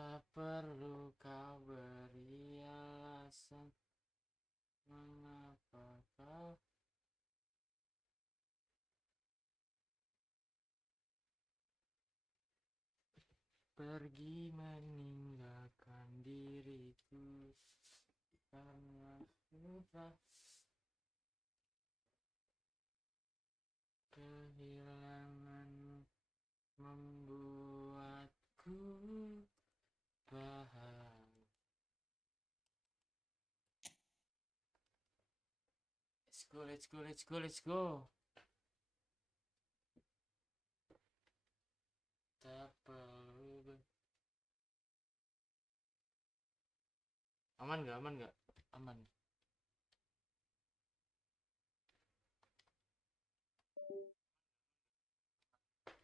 Tak perlu kau beri alasan mengapa kau pergi meninggalkan diriku karena sudah kehilanganmu membuatku bahagia. Let's go. Tak perlu. Aman gak? Aman.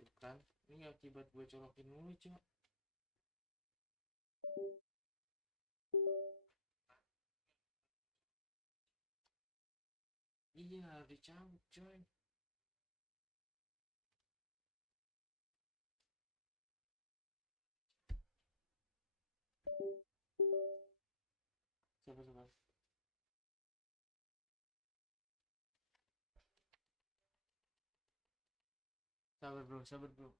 Bukan. Ini akibat gue colokin mulu, cuma. Iya, harus dicabut, coy. Sabar. Sabar bro.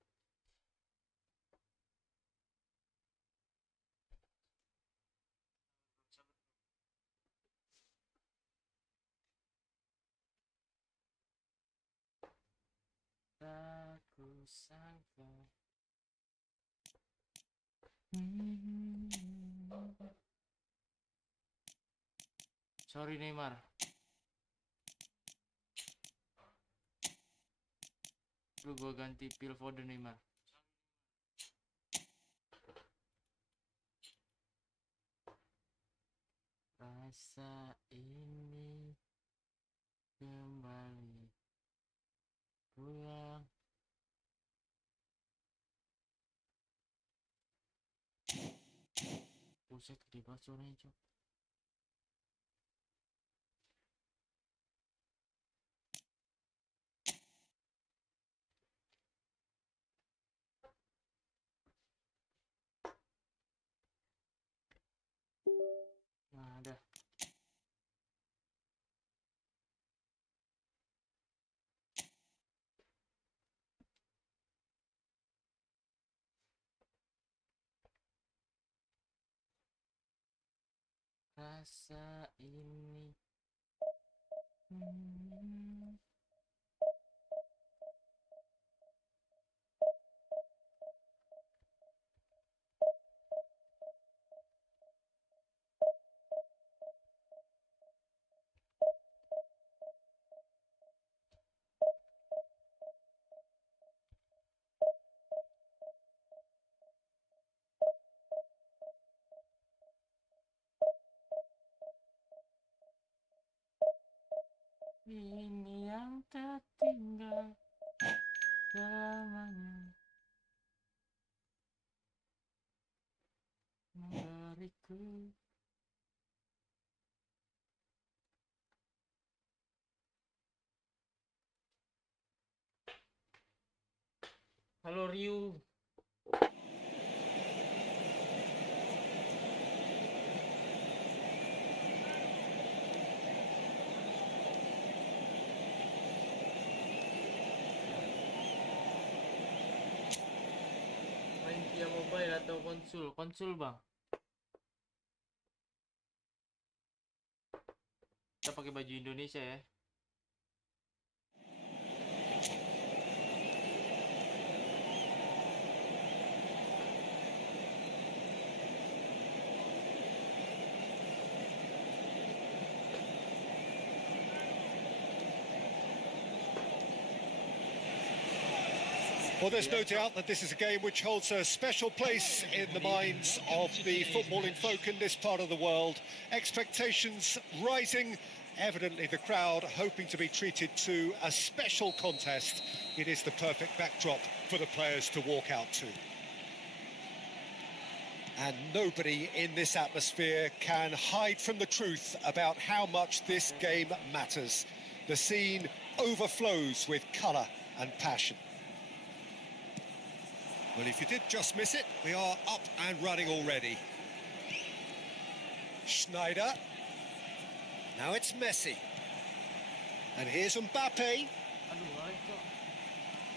Aku sangka. Sorry Neymar. Lu gua ganti pil for the Neymar. Rasa ini kembali pulang. Buset, gede banget suaranya, cok. Nah, ada. Rasa ini ini yang tertinggal selamanya memberiku. Halo Ryu. Main via mobile atau konsul? Konsul bang. Kita pakai baju Indonesia ya. Well, there's no doubt that this is a game which holds a special place in the minds of the footballing folk in this part of the world. Expectations rising, evidently the crowd hoping to be treated to a special contest. It is the perfect backdrop for the players to walk out to. And nobody in this atmosphere can hide from the truth about how much this game matters. The scene overflows with colour and passion. Well, if you did just miss it, we are up and running already. Schneider. Now it's Messi. And here's Mbappe. Aduh, balik cok.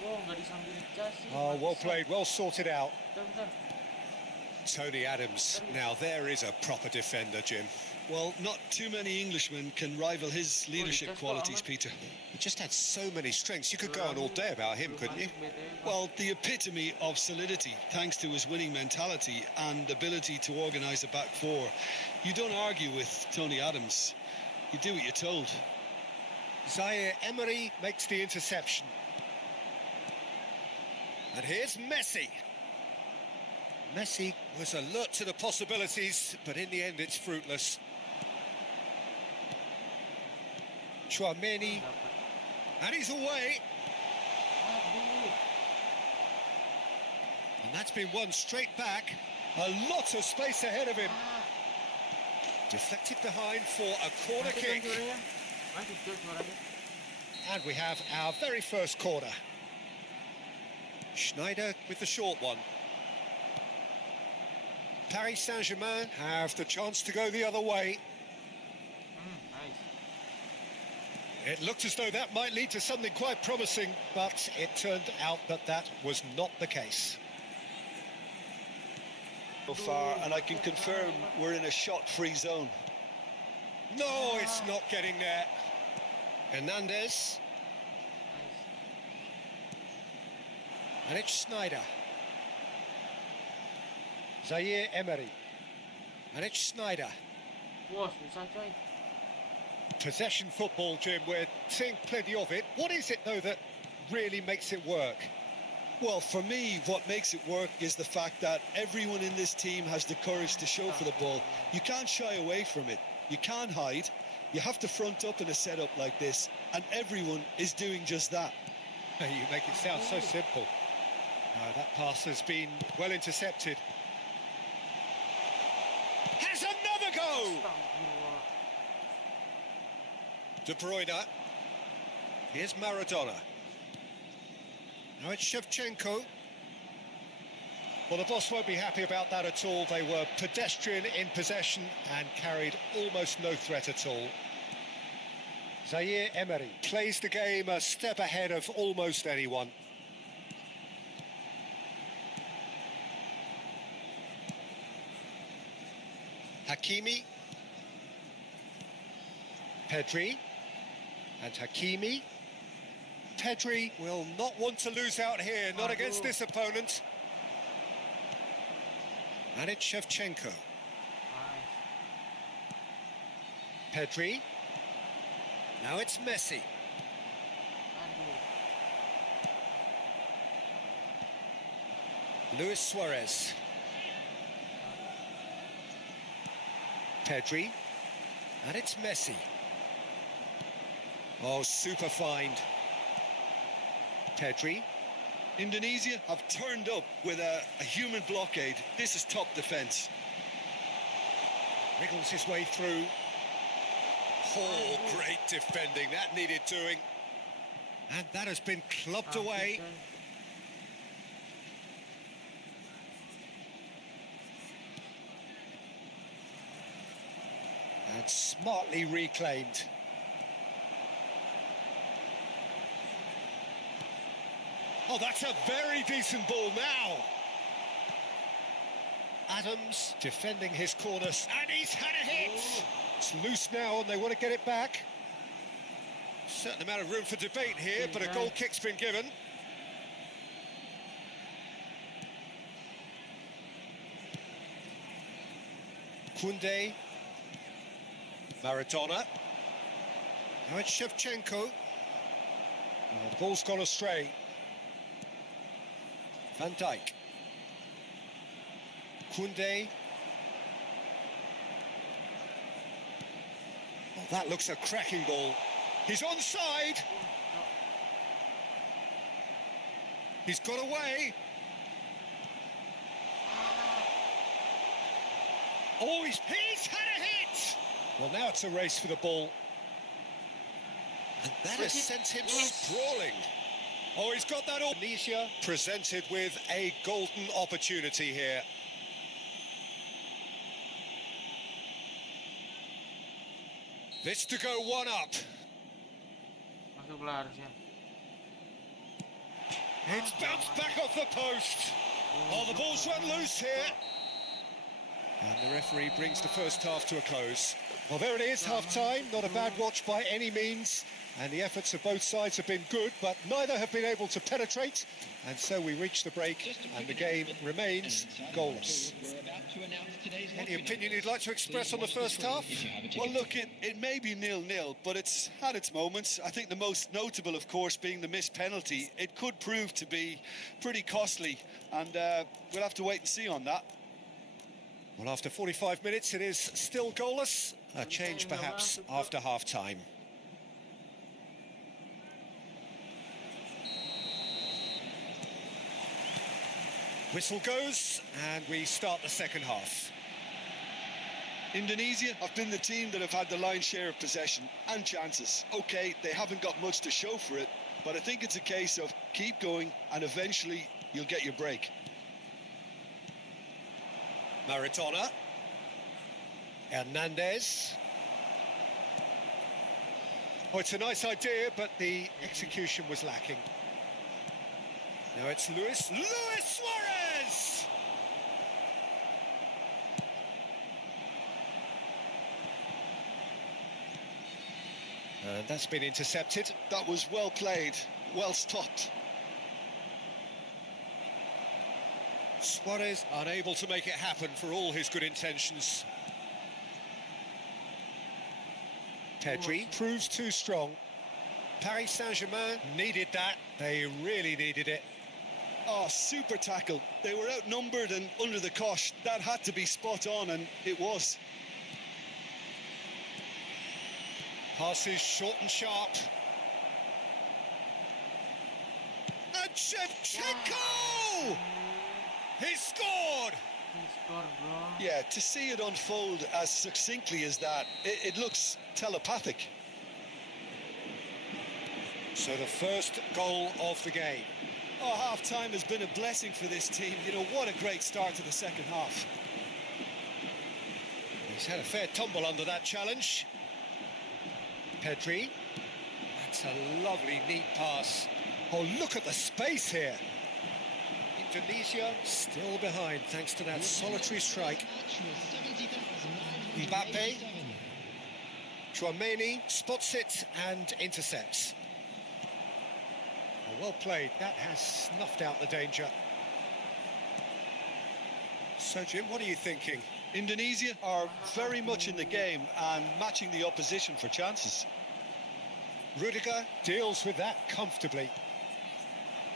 Wow, nggak disambil cas sih. Oh, well Pantesan. played, well sorted out. Bentar, bentar. Tony Adams. Now there is a proper defender, Jim. Well, not too many Englishmen can rival his leadership qualities, Peter. He just had so many strengths. You could go on all day about him, couldn't you? Well, the epitome of solidity, thanks to his winning mentality and ability to organise a back four. You don't argue with Tony Adams. You do what you're told. Zaire Emery makes the interception. And here's Messi. Messi was alert to the possibilities, but in the end it's fruitless. Chouameni, and he's away. Aduh. And that's been won straight back. A lot of space ahead of him. Ah, Deflected behind for a corner masuk kan kick. suaranya? Masuk cok suaranya. And we have our very first corner. Schneider with the short one. Paris Saint-Germain have the chance to go the other way. Nice. It looked as though that might lead to something quite promising, but it turned out that that was not the case. So far, and I can confirm we're in a shot-free zone. No, it's not getting there. Hernandez, Nice. and it's Schneider. Zaire Emery, and it's Schneider. Wah, susah coy. Possession football, Jim, we're seeing plenty of it. What is it, though, that really makes it work? Well, for me, what makes it work is the fact that everyone in this team has the courage to show for the ball. You can't shy away from it. You can't hide. You have to front up in a setup like this, and everyone is doing just that. You make it sound so simple. That pass has been well intercepted. Has another go! Astagfirullah. De Bruyne. Here's Maradona. Now it's Shevchenko. Well, the boss won't be happy about that at all. They were pedestrian in possession and carried almost no threat at all. Zaire Emery plays the game a step ahead of almost anyone. Hakimi. Pedri. And Hakimi. Pedri will not want to lose out here, not against this opponent. And it's Shevchenko. Nice. Pedri. Now it's Messi. Aduh. Luis Suarez. Pedri. And it's Messi. Oh, super find. Pedri. Indonesia have turned up with a human blockade. This is top defence. Wriggles his way through. Oh, great defending. That needed doing. And that has been clubbed away. Coy. And smartly reclaimed. Oh, that's a very decent ball now. Adams defending his corner, and he's had a hit. It's loose now, and they want to get it back. Certain amount of room for debate here, but a goal kick's been given. Koundé. Maradona. Now it's Shevchenko. Oh, the ball's gone astray. Van Dijk. Koundé. Oh, that looks a cracking ball. He's onside. He's got away. Oh, he's had a hit. Well, now it's a race for the ball. And that has sent him sprawling. Oh, he's got that all. Tunisia presented with a golden opportunity here. This to go one up. Masuk lah harusnya. It's bounced back off the post. Oh, the ball's run loose here. And the referee brings the first half to a close. Well, there it is, half-time. Not a bad watch by any means. And the efforts of both sides have been good, but neither have been able to penetrate. And so we reach the break, and the game remains goalless. Any opinion you'd like to express on the first half? Well, look, it may be 0-0, but it's had its moments. I think the most notable, of course, being the missed penalty. It could prove to be pretty costly, and we'll have to wait and see on that. Well, after 45 minutes, it is still goalless. A change, perhaps, after half-time. Whistle goes, and we start the second half. Indonesia have been the team that have had the lion's share of possession and chances. OK, they haven't got much to show for it, but I think it's a case of keep going and eventually you'll get your break. Maradona. Hernandez. Oh, it's a nice idea, but the execution was lacking. Now it's Luis Suarez! And that's been intercepted. That was well played, well stopped. Suarez unable to make it happen for all his good intentions. Pedri proves too strong. Paris Saint-Germain needed that. They really needed it. Oh, super tackle. They were outnumbered and under the cosh. That had to be spot on, and it was. Passes short and sharp. And Shevchenko! He scored! He scored, bro. Yeah, to see it unfold as succinctly as that, it looks telepathic. So the first goal of the game. Oh, half-time has been a blessing for this team. You know, what a great start to the second half. He's had a fair tumble under that challenge. Pedri. That's a lovely, neat pass. Oh, look at the space here. Indonesia still behind thanks to that solitary strike. Mbappe. Chouameni spots it and intercepts. Oh, well played. That has snuffed out the danger. So, Jim, what are you thinking? Indonesia are very much in the game and matching the opposition for chances. Rudiger deals with that comfortably.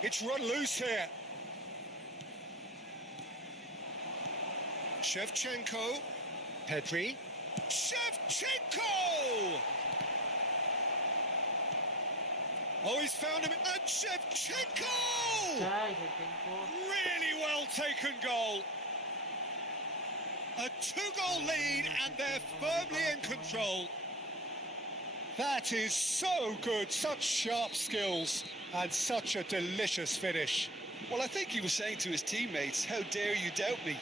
It's run loose here. Shevchenko. Pedri. Shevchenko! Oh, he's found him. And Shevchenko! Really well taken goal. A two-goal lead, and they're firmly in control. That is so good. Such sharp skills and such a delicious finish. Well, I think he was saying to his teammates, how dare you doubt me?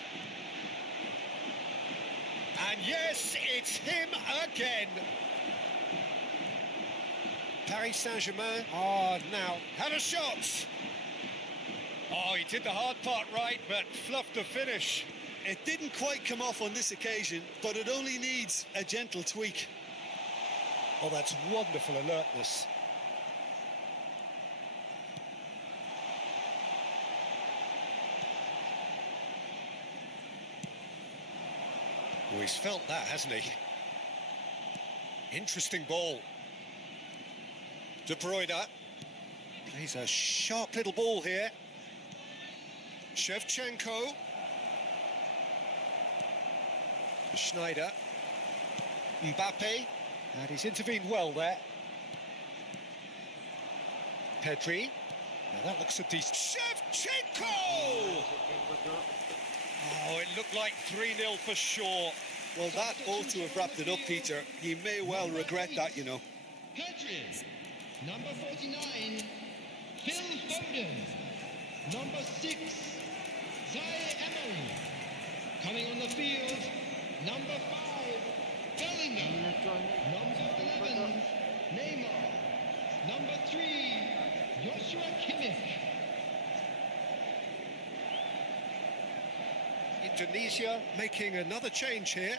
And yes, it's him again. Paris Saint-Germain are now had a shot. Oh, he did the hard part right, but fluffed the finish. It didn't quite come off on this occasion, but it only needs a gentle tweak. Oh, that's wonderful alertness. Oh, he's felt that, hasn't he? Interesting ball. De Bruyne plays a sharp little ball here. Shevchenko. Schneider. Mbappe. And he's intervened well there. Pedri. Now that looks a decent... Shevchenko! Oh, it looked like 3-0 for sure. Well, that ought to have wrapped it up, Peter. He may well regret that, you know. Pedri, number 49. Phil Foden. Number 6, Zaire Emery. Coming on the field, number 5, Bellingham. Gila cok ini. Number 11, Neymar. Number 3, Joshua Kimmich. Indonesia making another change here.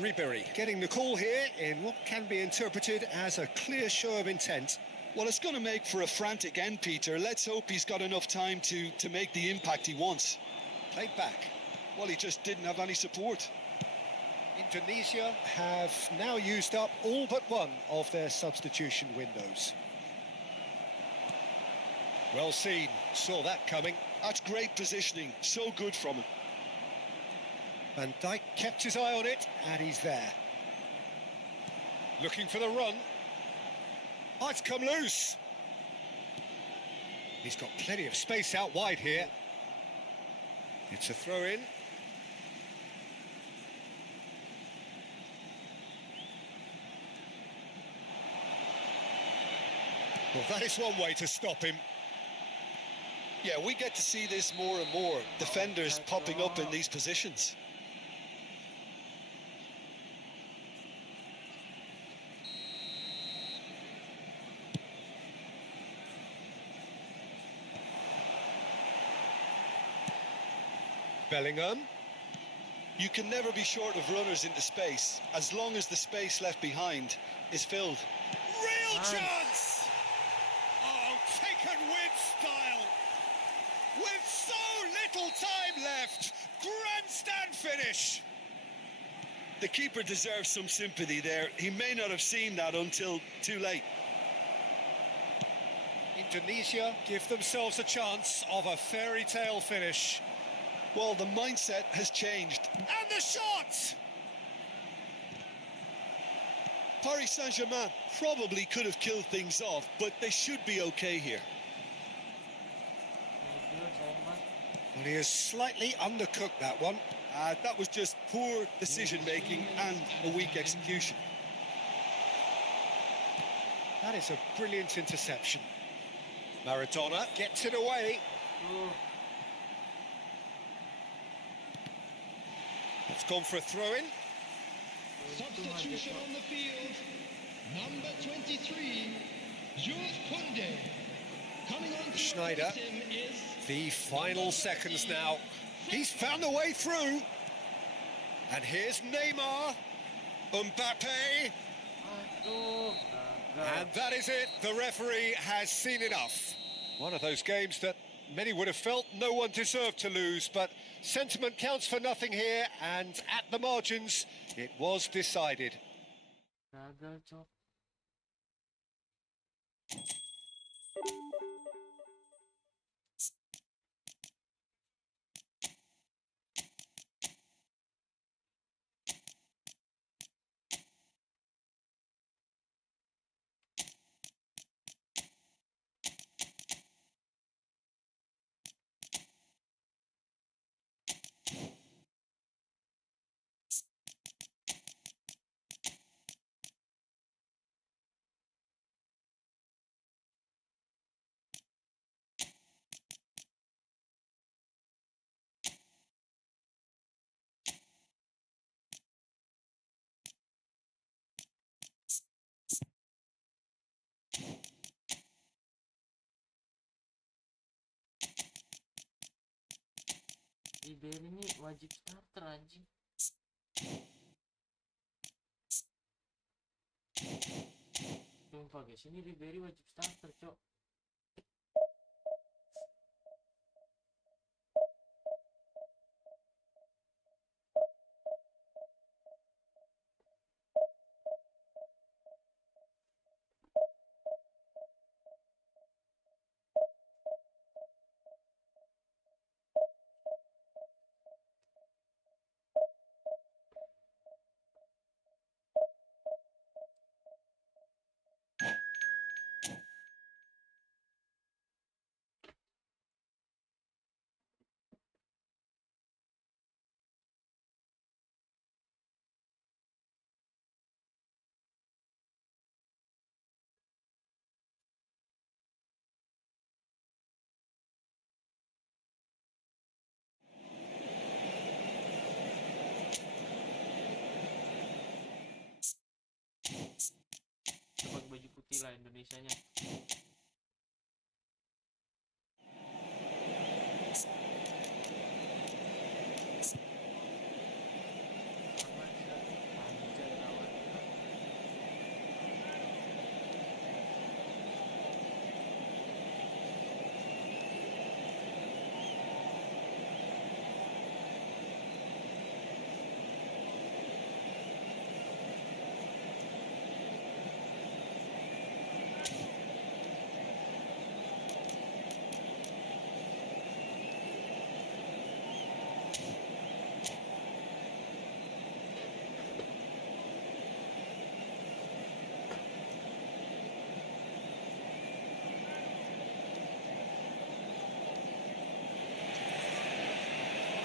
Ribery getting the call here in what can be interpreted as a clear show of intent. Well, it's going to make for a frantic end, Peter. Let's hope he's got enough time to make the impact he wants. Played back. Well, he just didn't have any support. Indonesia have now used up all but one of their substitution windows. Well seen, saw that coming. That's great positioning. So good from him. Van Dijk kept his eye on it, and he's there. Looking for the run. Oh, it's come loose. He's got plenty of space out wide here. It's a throw-in. Well, that is one way to stop him. Yeah, we get to see this more and more. Defenders popping up in these positions. Bellingham. You can never be short of runners into space, as long as the space left behind is filled. Real Nice. chance! Oh, taken with style. With so little time left. Grandstand finish. The keeper deserves some sympathy there. He may not have seen that until too late. Indonesia give themselves a chance of a fairy tale finish. Well, the mindset has changed. And the shot! Paris Saint-Germain probably could have killed things off, but they should be okay here. Thank you, Simon. Well, he has slightly undercooked that one. That was just poor decision-making and a weak execution. That is a brilliant interception. Maradona gets it away. Oh, It's gone for a throw-in. Substitution on the field, number 23, Jules Koundé. Coming on to Schneider. replace him is The final seconds now. He's found a way through. And here's Neymar. Mbappe. aduh, gagal. And that is it. The referee has seen enough. One of those games that many would have felt no one deserved to lose, but sentiment counts for nothing here, and at the margins, it was decided. Gagal, cok. Ribery ini wajib starter anjing. Sumpah guys, ini Ribery wajib starter, cok. lah Indonesianya. Panjang lawannya.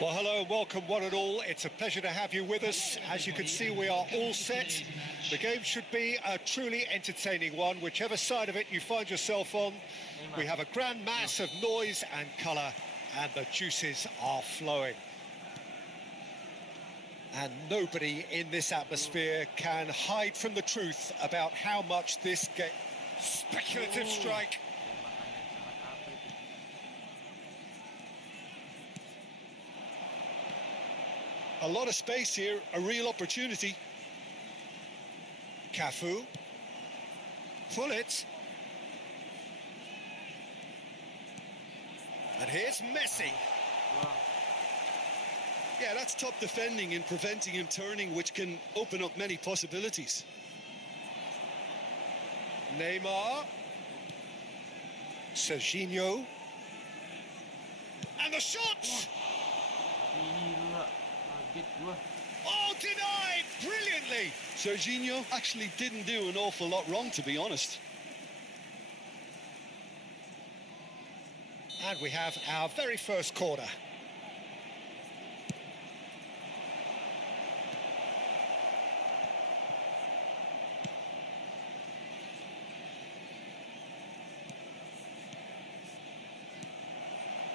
Well, hello and welcome one and all. It's a pleasure to have you with us. As you can see, we are all set. The game should be a truly entertaining one, whichever side of it you find yourself on. We have a grand mass of noise and colour, and the juices are flowing. And nobody in this atmosphere can hide from the truth about how much this game... Speculative strike. A lot of space here, a real opportunity. Cafu. Pull it. And here's Messi. Wow. Yeah, that's top defending and preventing him turning, which can open up many possibilities. Neymar. Serginho. And the shot! Gila, kaget gua. Oh, denied brilliantly. Serginho actually didn't do an awful lot wrong, to be honest. And we have our very first corner.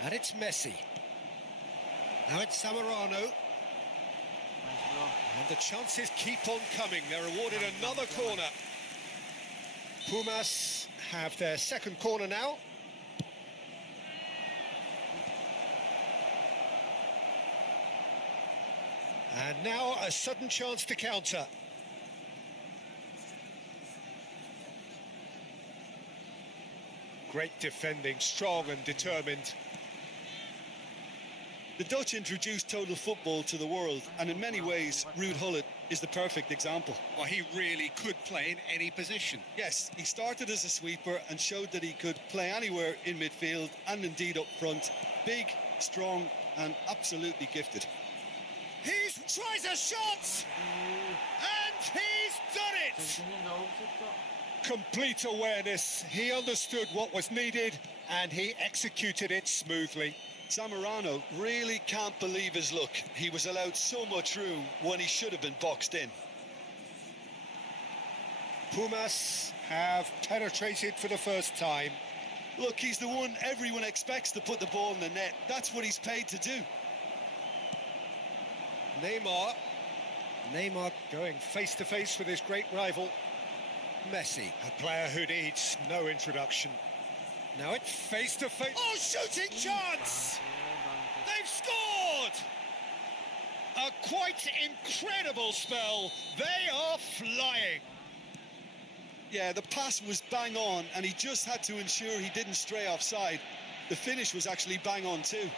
And it's Messi. Now it's Zamorano. Nice bro. And the chances keep on coming. They're awarded another corner. Pumas have their second corner now. And now a sudden chance to counter. Great defending, strong and determined. The Dutch introduced total football to the world, and in many ways, Ruud Gullit is the perfect example. Well, he really could play in any position. Yes, he started as a sweeper and showed that he could play anywhere in midfield and indeed up front. Big, strong, and absolutely gifted. He tries a shot! And he's done it! Tentunya nggak offset kok. Complete awareness. He understood what was needed and he executed it smoothly. Zamorano really can't believe his luck. He was allowed so much room when he should have been boxed in. Pumas have penetrated for the first time. Look, he's the one everyone expects to put the ball in the net. That's what he's paid to do. Neymar. Neymar going face to face with his great rival, Messi. A player who needs no introduction. Now it's face to face. Oh, shooting chance! They've scored! A quite incredible spell. They are flying. Yeah, the pass was bang on, and he just had to ensure he didn't stray offside. The finish was actually bang on too.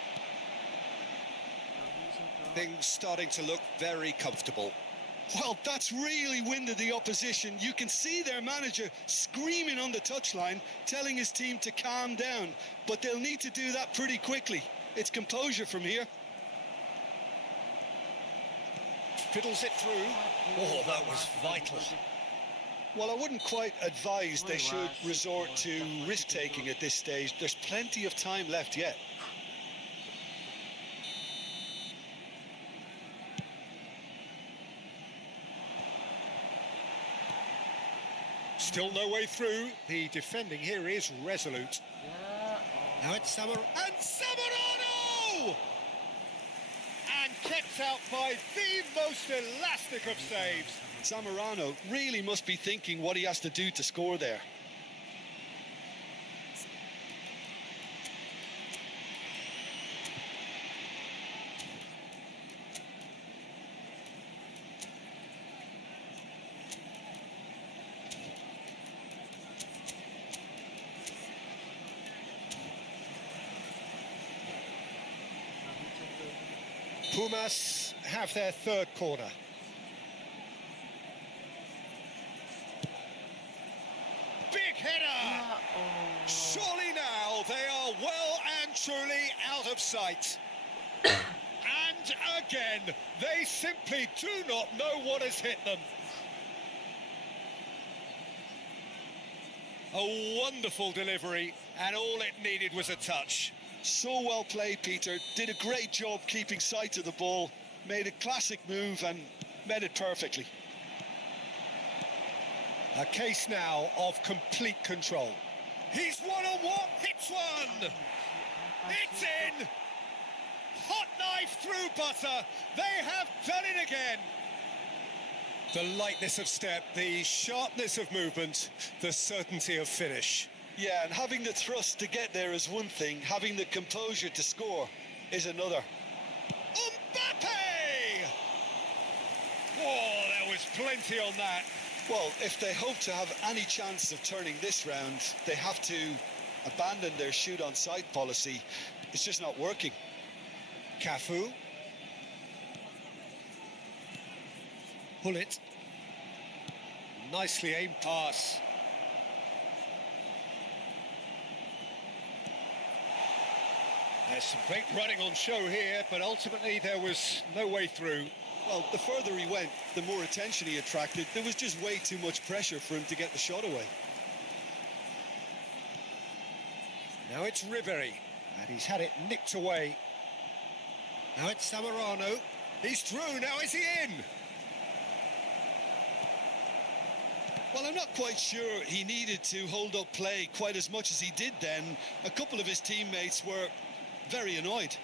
Things starting to look very comfortable. Well, that's really winded the opposition. You can see their manager screaming on the touchline, telling his team to calm down. But they'll need to do that pretty quickly. It's composure from here. Fiddles it through. Oh, that was vital. Well, I wouldn't quite advise they should resort to risk-taking at this stage. There's plenty of time left yet. Still no way through. The defending here is resolute. Ya, Now it's And Zamorano! And kept out by the most elastic of saves. Zamorano really must be thinking what he has to do to score there. Pumas have their third corner. Big header! Surely now they are well and truly out of sight. And again, they simply do not know what has hit them. A wonderful delivery, and all it needed was a touch. So well played, Peter. Did a great job keeping sight of the ball. Made a classic move and met it perfectly. A case now of complete control. He's one-on-one, hits one! It's in! Hot knife through butter. They have done it again. The lightness of step, the sharpness of movement, the certainty of finish. Yeah, and having the thrust to get there is one thing. Having the composure to score is another. Mbappe! Oh, there was plenty on that. Well, if they hope to have any chance of turning this round, they have to abandon their shoot-on-sight policy. It's just not working. Cafu. Pull it. Nicely aimed pass. There's some great running on show here, but ultimately there was no way through. Well, the further he went, the more attention he attracted. There was just way too much pressure for him to get the shot away. Now it's Riveri, and he's had it nicked away. Now it's Zamorano. He's through, now is he in? Well, I'm not quite sure he needed to hold up play quite as much as he did then. A couple of his teammates were very annoyed.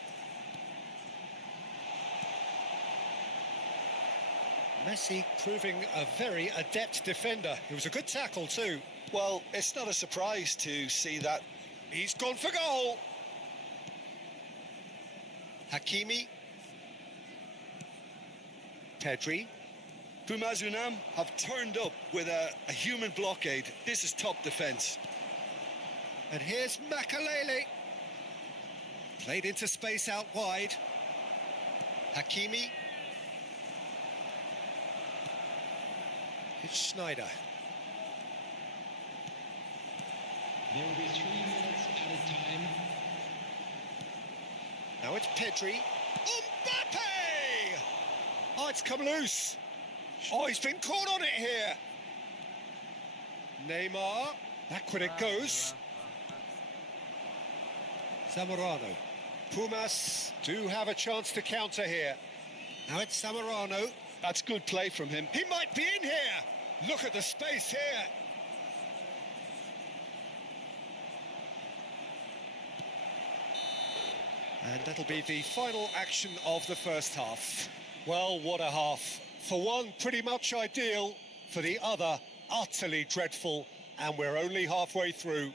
Messi proving a very adept defender. It was a good tackle too. Well, it's not a surprise to see that. He's gone for goal. Hakimi. Pedri. Pumas Unam have turned up with a human blockade. This is top defence. And here's Makalele. Played into space out wide. Hakimi. It's Schneider. There will be 3 minutes at a time. Now it's Pedri. Mbappe! Oh, it's come loose. Oh, he's been caught on it here. Neymar. Back when it goes. Zamorano. Pumas do have a chance to counter here. Now it's Zamorano. That's good play from him. He might be in here. Look at the space here. And that'll be the final action of the first half. Well, what a half. For one, pretty much ideal. For the other, utterly dreadful. And we're only halfway through.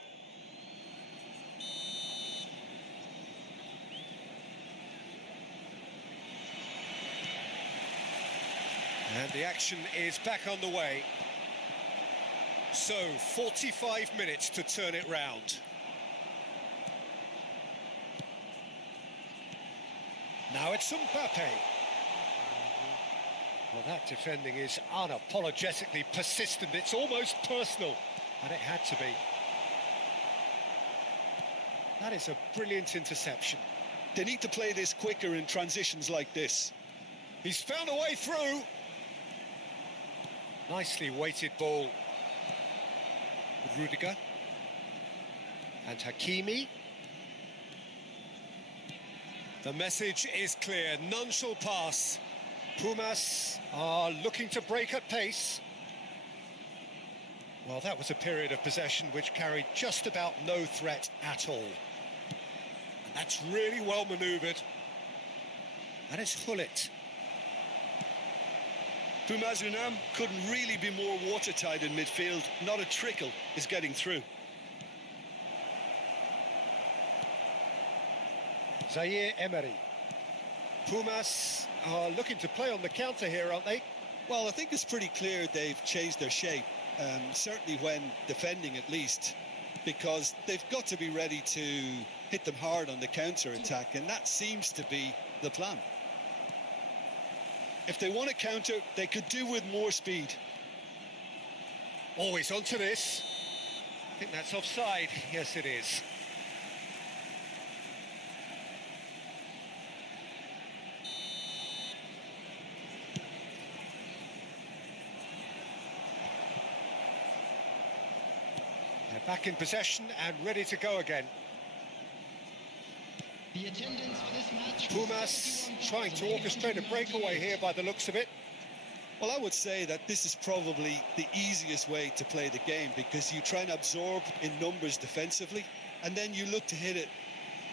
And the action is back on the way. So, 45 minutes to turn it round. Now it's Mbappe. Well, that defending is unapologetically persistent. It's almost personal. And it had to be. That is a brilliant interception. They need to play this quicker in transitions like this. He's found a way through. Nicely weighted ball. Rudiger. And Hakimi. The message is clear. None shall pass. Pumas are looking to break at pace. Well, that was a period of possession which carried just about no threat at all. And that's really well manoeuvred. And it's Hullet. Pumas Unam couldn't really be more watertight in midfield. Not a trickle is getting through. Zaire Emery. Pumas are looking to play on the counter here, aren't they? Well, I think it's pretty clear they've changed their shape, certainly when defending at least, because they've got to be ready to hit them hard on the counter-attack, and that seems to be the plan. If they want to counter, they could do with more speed. Always onto this. I think that's offside. Yes, it is. They're back in possession and ready to go again. The attendance for this match. Pumas trying to orchestrate a breakaway here by the looks of it. Well, I would say that this is probably the easiest way to play the game, because you try and absorb in numbers defensively, and then you look to hit it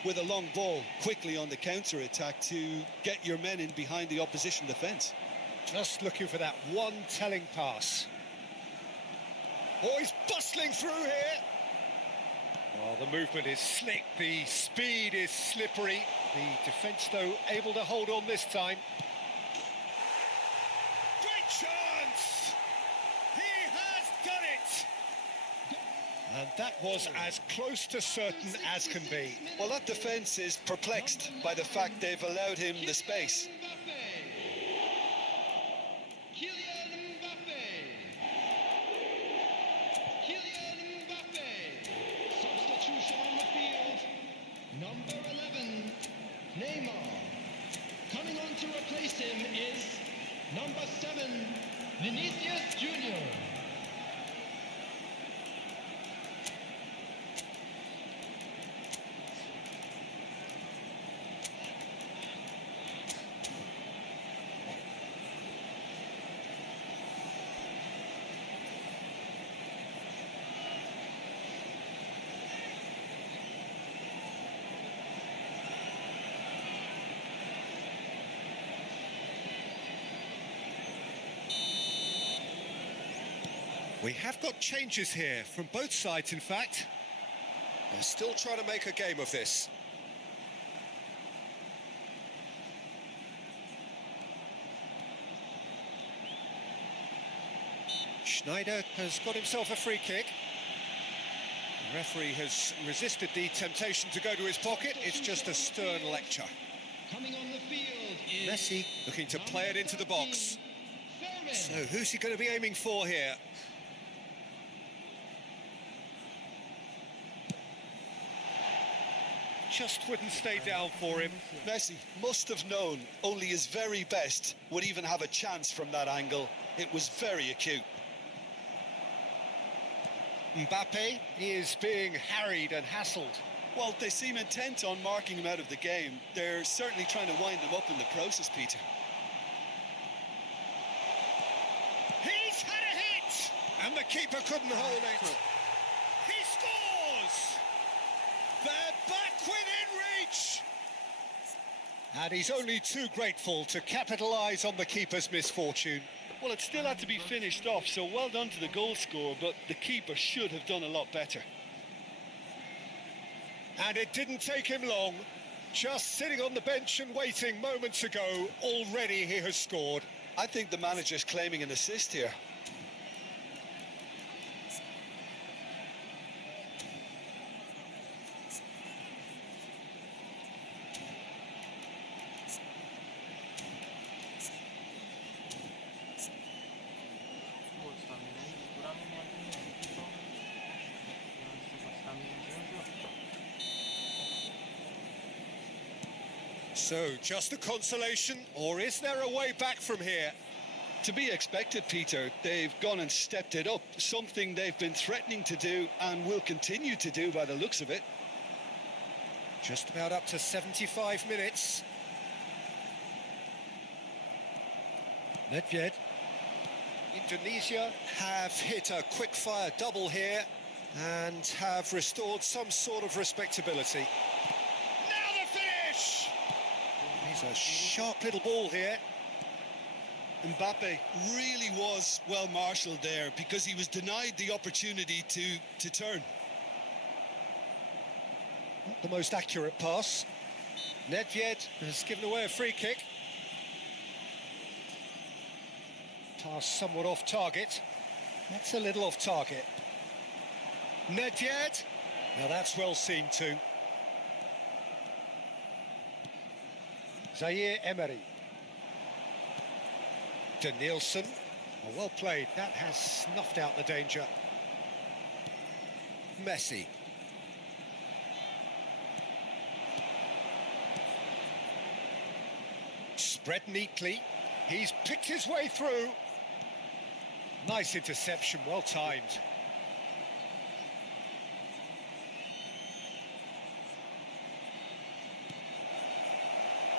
with a long ball quickly on the counter-attack to get your men in behind the opposition defence. Just looking for that one telling pass. Oh, he's bustling through here. Well, the movement is slick, the speed is slippery. The defence, though, able to hold on this time. Great chance! He has done it! And that was as close to certain as can be. Well, that defence is perplexed by the fact they've allowed him the space. Number 11, Neymar. Coming on to replace him is number 7, Vinicius Jr. We have got changes here from both sides, in fact. They're still trying to make a game of this. Schneider has got himself a free kick. The referee has resisted the temptation to go to his pocket. It's just a stern lecture. Coming on the field is Messi looking to play it into the box. So who's he going to be aiming for here? Just wouldn't stay down for him. Messi must have known only his very best would even have a chance from that angle. It was very acute. Mbappe is being harried and hassled. Well, they seem intent on marking him out of the game. They're certainly trying to wind him up in the process, Peter. He's had a hit! And the keeper couldn't hold it. He scores! They're back within reach! And he's only too grateful to capitalise on the keeper's misfortune. Well, it still had to be finished off, so well done to the goal scorer, but the keeper should have done a lot better. And it didn't take him long. Just sitting on the bench and waiting moments ago, already he has scored. I think the manager's claiming an assist here. So, just a consolation, or is there a way back from here? To be expected, Peter. They've gone and stepped it up, something they've been threatening to do and will continue to do by the looks of it. Just about up to 75 minutes. Nedved. Indonesia have hit a quick-fire double here and have restored some sort of respectability. Now the finish! He's a sharp little ball here. Mbappe really was well marshalled there because he was denied the opportunity to turn. Not the most accurate pass. Nedved has given away a free kick. Pass somewhat off target. That's a little off target. Nedved. Now that's well seen too. Zaire Emery. Danielson. Oh, well played. That has snuffed out the danger. Messi. Spread neatly. He's picked his way through. Nice interception, well timed.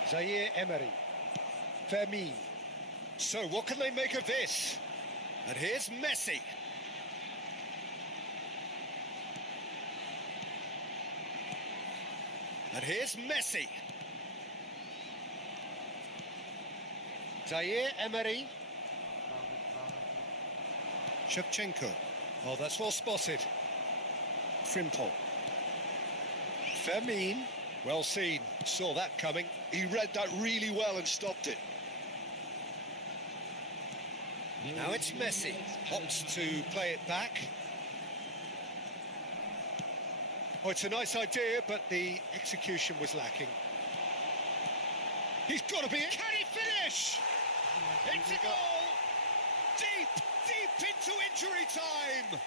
Zaire Emery. Fermin. So what can they make of this? And here's Messi. And here's Messi. Zaire Emery. Shevchenko. Oh, that's well spotted. Frimpong. Fermin. Well seen. Saw that coming. He read that really well and stopped it. Now it's Messi. Opts to play it back. Oh, it's a nice idea, but the execution was lacking. He's got to be... Can he finish? It's a goal! Deep into injury time!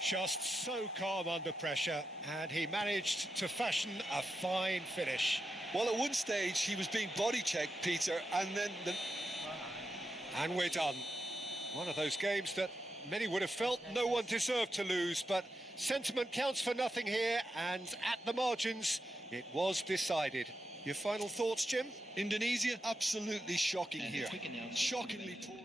Just so calm under pressure, and he managed to fashion a fine finish. Well, at one stage, he was being body checked, Peter, and then And we're done. One of those games that many would have felt no one deserved to lose, but sentiment counts for nothing here, and at the margins, it was decided. Your final thoughts, Jim? Indonesia, absolutely shocking And a here. quick announcement. Shockingly poor.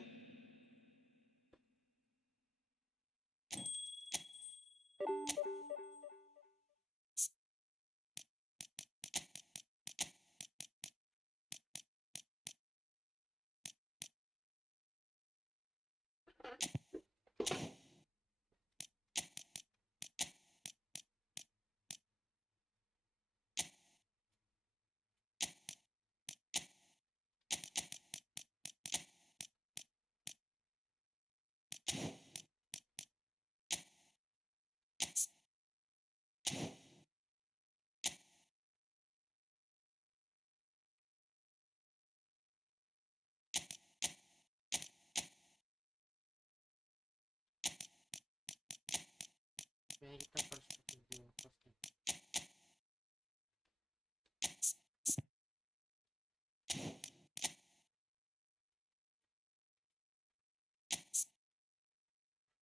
Kaya kita perspektif pasti.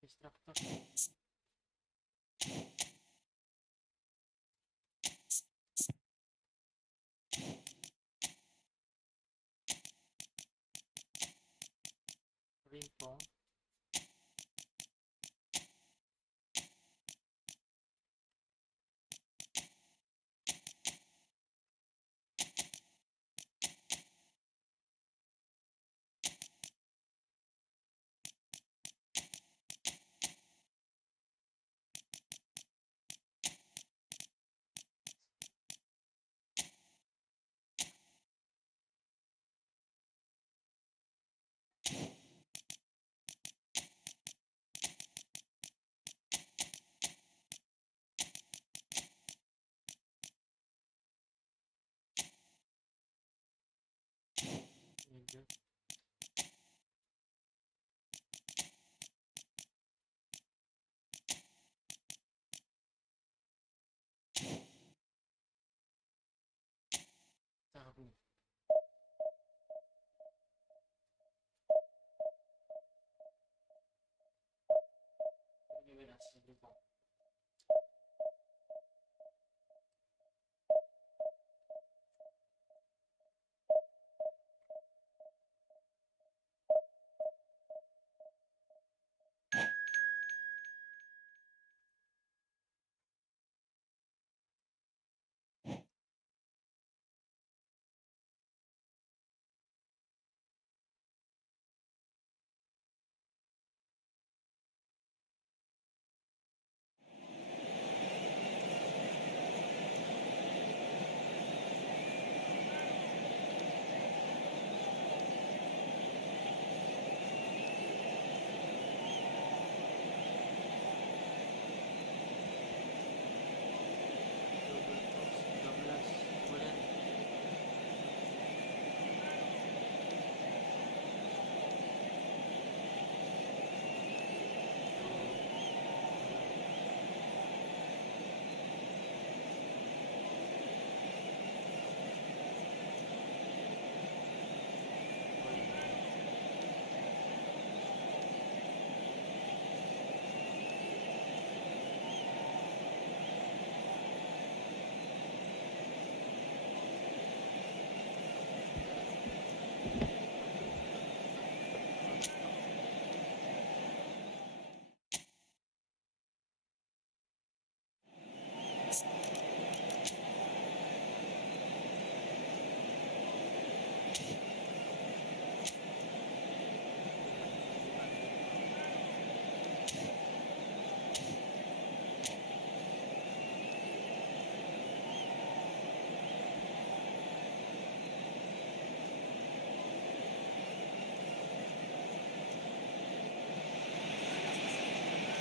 Distraktor. Rimpong.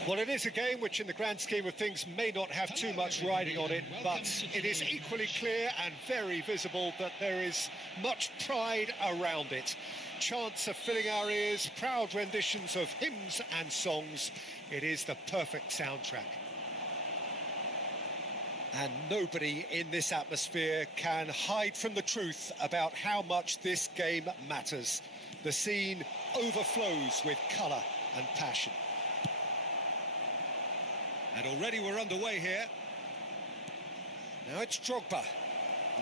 Well, it is a game which in the grand scheme of things may not have too much riding on it, but it is equally clear and very visible that there is much pride around it. Chants are filling our ears, proud renditions of hymns and songs. It is the perfect soundtrack. And nobody in this atmosphere can hide from the truth about how much this game matters. The scene overflows with colour and passion. And already we're underway here. Now it's Drogba.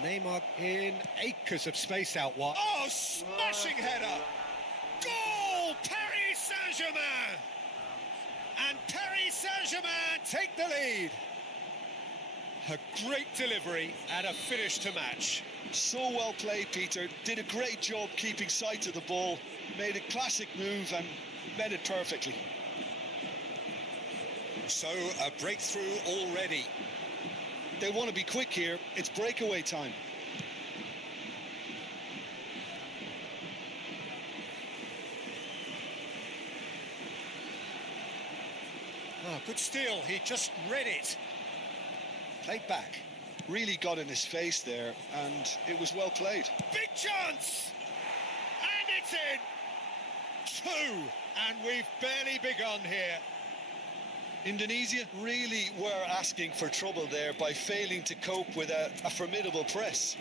Neymar in acres of space out wide. Oh, smashing header! Goal! Paris Saint-Germain! And Paris Saint-Germain take the lead. A great delivery and a finish to match. So well played, Peter. Did a great job keeping sight of the ball. Made a classic move and met it perfectly. So a breakthrough already. They want to be quick here. It's breakaway time. Oh, good steal. He just read it. Played back. Really got in his face there, and it was well played. Big chance! And it's in! 2! And we've barely begun here. Indonesia really were asking for trouble there by failing to cope with a formidable press.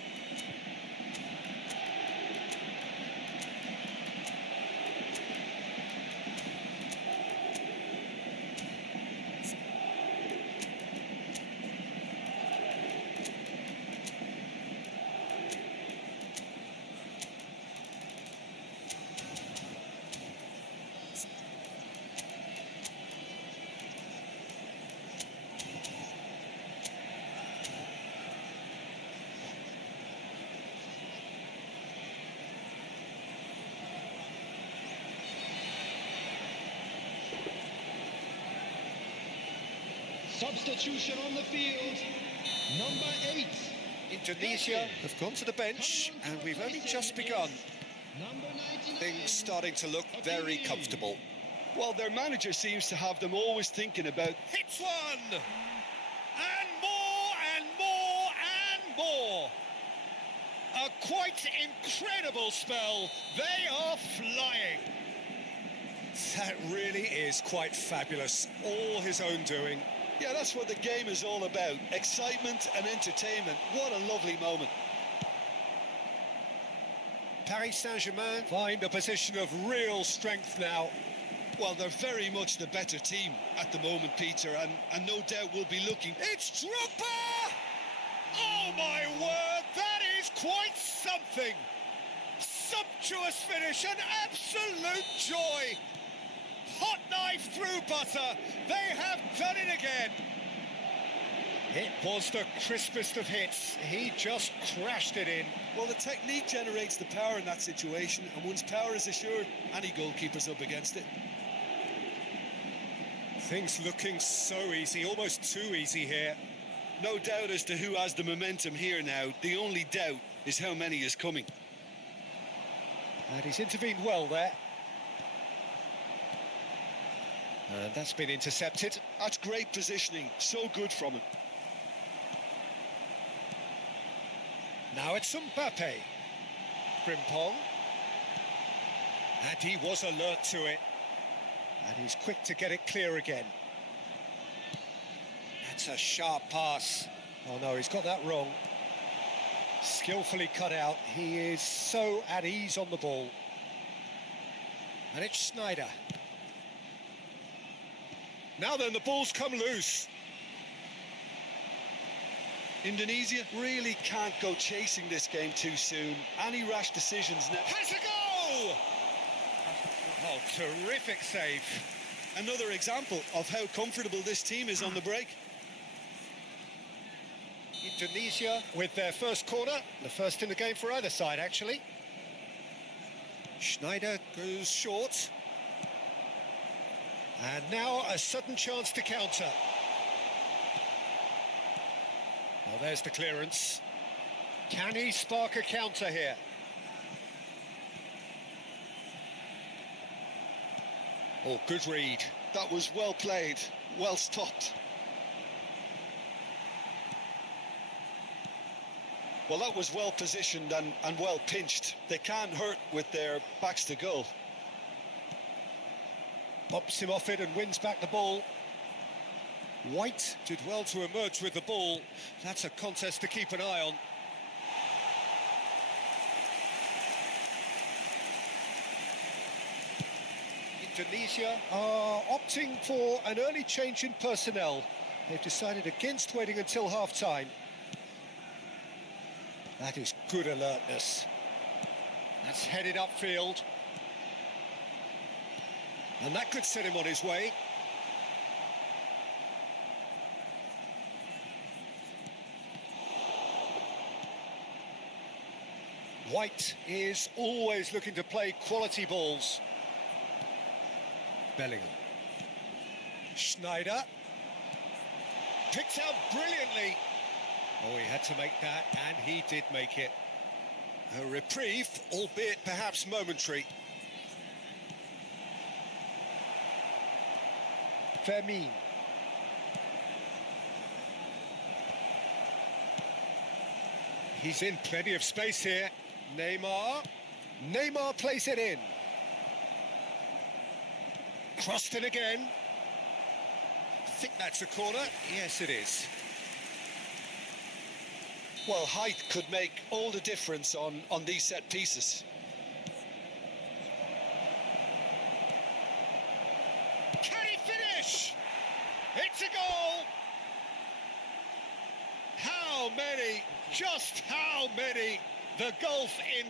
Substitution on the field. Number 8. Indonesia have gone to the bench, and we've only just begun. Number 99. Things starting to look very comfortable. Well, their manager seems to have them always thinking about... Hits one! And more and more and more! A quite incredible spell. They are flying. That really is quite fabulous. All his own doing. Yeah, that's what the game is all about. Excitement and entertainment. What a lovely moment. Paris Saint-Germain find a position of real strength now. Well, they're very much the better team at the moment, Peter, and no doubt will be looking... It's Drogba! Oh, my word, that is quite something! Sumptuous finish, an absolute joy! Hot knife through butter, they have done it again! It was the crispest of hits, he just crashed it in. Well, the technique generates the power in that situation, and once power is assured, any goalkeeper's up against it. Things looking so easy, almost too easy here. No doubt as to who has the momentum here now. The only doubt is how many is coming. And he's intervened well there. And that's been intercepted. That's great positioning. So good from him. Now it's Mbappe. Frimpong. And he was alert to it. And he's quick to get it clear again. That's a sharp pass. Oh no, he's got that wrong. Skillfully cut out. He is so at ease on the ball. And it's Sneijder. Now then, the ball's come loose. Indonesia really can't go chasing this game too soon. Any rash decisions now. Has a go! Oh, terrific save. Another example of how comfortable this team is on the break. Indonesia with their first corner, the first in the game for either side, actually. Sneijder goes short. And now a sudden chance to counter. Well, there's the clearance. Can he spark a counter here? Oh, good read. That was well played. Well stopped. Well, that was well positioned and well pinched. They can't hurt with their backs to goal. Bumps him off it and wins back the ball. White did well to emerge with the ball. That's a contest to keep an eye on. Indonesia are opting for an early change in personnel. They've decided against waiting until half-time. That is good alertness. That's headed upfield. And that could set him on his way. White is always looking to play quality balls. Bellingham. Schneider. Picked out brilliantly. Oh, he had to make that, and he did make it. A reprieve, albeit perhaps momentary. Fermin. He's in plenty of space here. Neymar. Neymar plays it in. Crossed in again. I think that's a corner. Yes, it is. Well, height could make all the difference on these set pieces. Can he finish? It's a goal! How many? Just how many? The gulf in